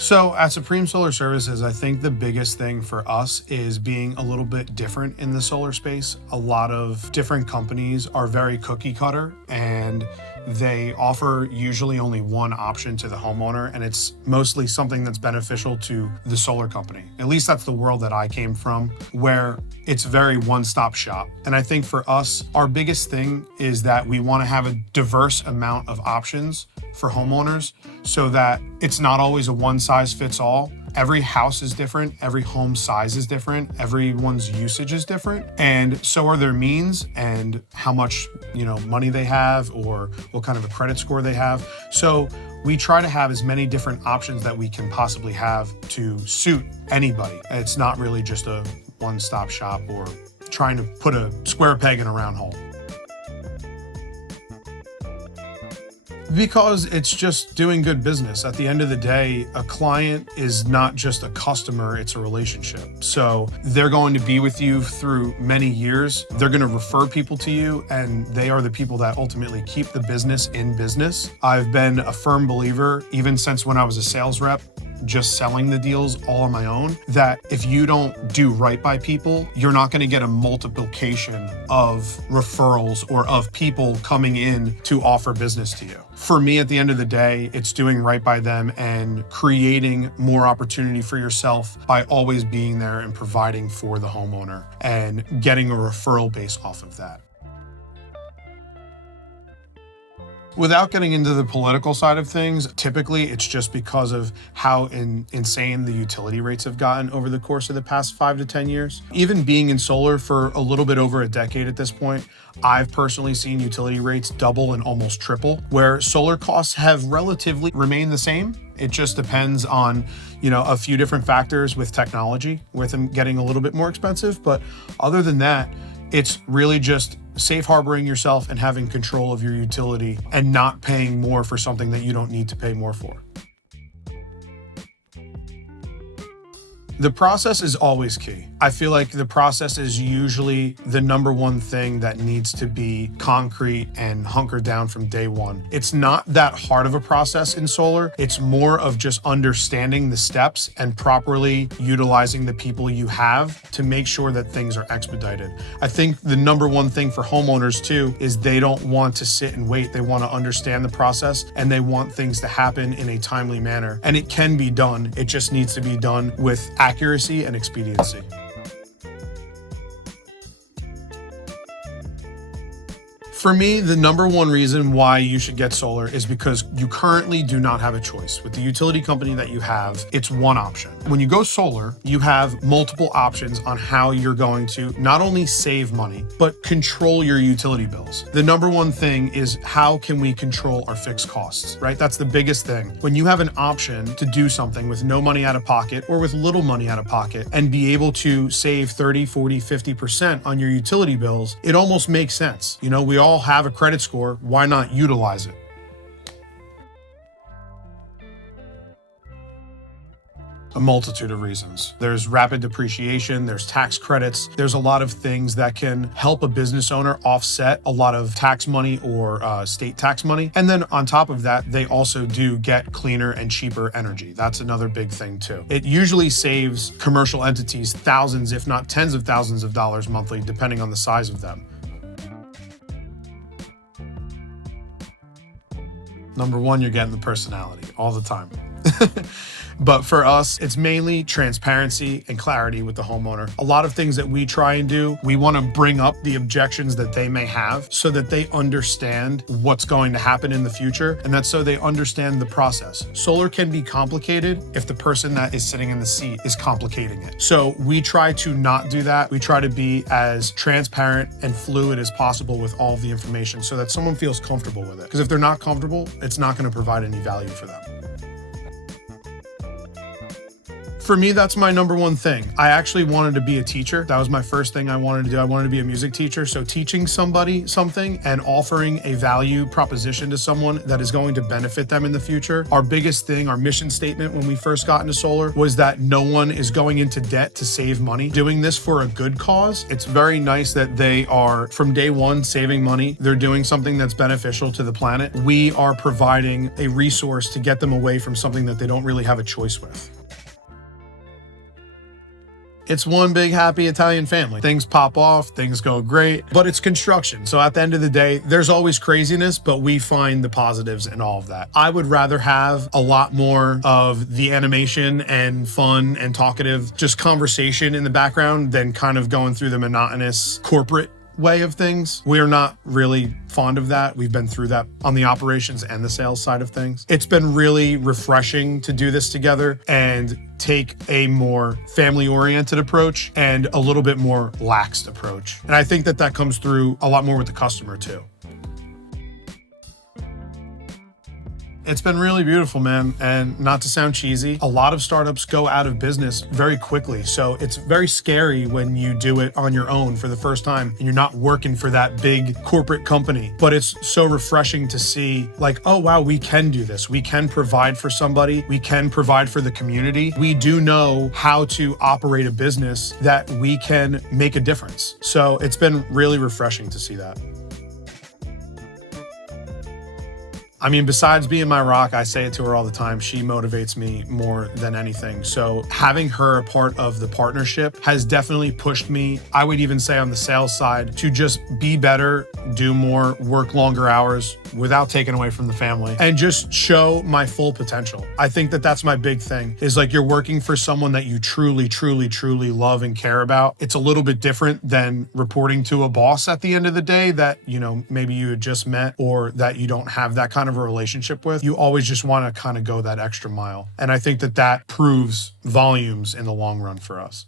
So at Supreme Solar Services, I think the biggest thing for us is being a little bit different in the solar space. A lot of different companies are very cookie cutter and they offer usually only one option to the homeowner, and it's mostly something that's beneficial to the solar company. At least that's the world that I came from, where it's very one-stop shop. And I think for us, our biggest thing is that we want to have a diverse amount of options for homeowners so that it's not always a one-size-fits-all. Every house is different, every home size is different, everyone's usage is different, and so are their means and how much, money they have or what kind of a credit score they have. So we try to have as many different options that we can possibly have to suit anybody. It's not really just a one-stop shop or trying to put a square peg in a round hole. Because it's just doing good business. At the end of the day, a client is not just a customer, it's a relationship. So they're going to be with you through many years. They're going to refer people to you, and they are the people that ultimately keep the business in business. I've been a firm believer, even since when I was a sales rep, just selling the deals all on my own, that if you don't do right by people, you're not going to get a multiplication of referrals or of people coming in to offer business to you. For me, at the end of the day, it's doing right by them and creating more opportunity for yourself by always being there and providing for the homeowner and getting a referral base off of that. Without getting into the political side of things, typically it's just because of how insane the utility rates have gotten over the course of the past 5 to 10 years. Even being in solar for a little bit over a decade at this point, I've personally seen utility rates double and almost triple, where solar costs have relatively remained the same. It just depends on, a few different factors with technology, with them getting a little bit more expensive. But other than that, it's really just safe harboring yourself and having control of your utility and not paying more for something that you don't need to pay more for. The process is always key. I feel like the process is usually the number one thing that needs to be concrete and hunkered down from day one. It's not that hard of a process in solar. It's more of just understanding the steps and properly utilizing the people you have to make sure that things are expedited. I think the number one thing for homeowners too is they don't want to sit and wait. They want to understand the process and they want things to happen in a timely manner. And it can be done. It just needs to be done with accuracy and expediency. For me, the number one reason why you should get solar is because you currently do not have a choice. With the utility company that you have, it's one option. When you go solar, you have multiple options on how you're going to not only save money, but control your utility bills. The number one thing is how can we control our fixed costs, right? That's the biggest thing. When you have an option to do something with no money out of pocket or with little money out of pocket and be able to save 30, 40, 50% on your utility bills, it almost makes sense. We all have a credit score, why not utilize it? A multitude of reasons. There's rapid depreciation, there's tax credits, there's a lot of things that can help a business owner offset a lot of tax money or state tax money. And then on top of that, they also do get cleaner and cheaper energy. That's another big thing too. It usually saves commercial entities thousands, if not tens of thousands of dollars monthly, depending on the size of them. Number one, you're getting the personality all the time. But for us, it's mainly transparency and clarity with the homeowner. A lot of things that we try and do, we want to bring up the objections that they may have so that they understand what's going to happen in the future, and that's so they understand the process. Solar can be complicated if the person that is sitting in the seat is complicating it. So we try to not do that. We try to be as transparent and fluid as possible with all of the information so that someone feels comfortable with it. Because if they're not comfortable, it's not going to provide any value for them. For me, that's my number one thing. I actually wanted to be a teacher. That was my first thing I wanted to do. I wanted to be a music teacher. So teaching somebody something and offering a value proposition to someone that is going to benefit them in the future. Our biggest thing, our mission statement when we first got into solar was that no one is going into debt to save money. Doing this for a good cause. It's very nice that they are from day one saving money. They're doing something that's beneficial to the planet. We are providing a resource to get them away from something that they don't really have a choice with. It's one big happy Italian family. Things pop off, things go great, but it's construction. So at the end of the day, there's always craziness, but we find the positives in all of that. I would rather have a lot more of the animation and fun and talkative, just conversation in the background than kind of going through the monotonous corporate way of things. We are not really fond of that. We've been through that on the operations and the sales side of things. It's been really refreshing to do this together and take a more family-oriented approach and a little bit more laxed approach. And I think that that comes through a lot more with the customer too. It's been really beautiful, man. And not to sound cheesy, a lot of startups go out of business very quickly. So it's very scary when you do it on your own for the first time and you're not working for that big corporate company. But it's so refreshing to see like, oh, wow, we can do this. We can provide for somebody. We can provide for the community. We do know how to operate a business that we can make a difference. So it's been really refreshing to see that. I mean, besides being my rock, I say it to her all the time, she motivates me more than anything. So having her a part of the partnership has definitely pushed me, I would even say on the sales side, to just be better, do more, work longer hours without taking away from the family, and just show my full potential. I think that that's my big thing, is like you're working for someone that you truly, truly, truly love and care about. It's a little bit different than reporting to a boss at the end of the day that, you know, maybe you had just met or that you don't have that kind of a relationship with. You always just want to kind of go that extra mile. And I think that that proves volumes in the long run for us.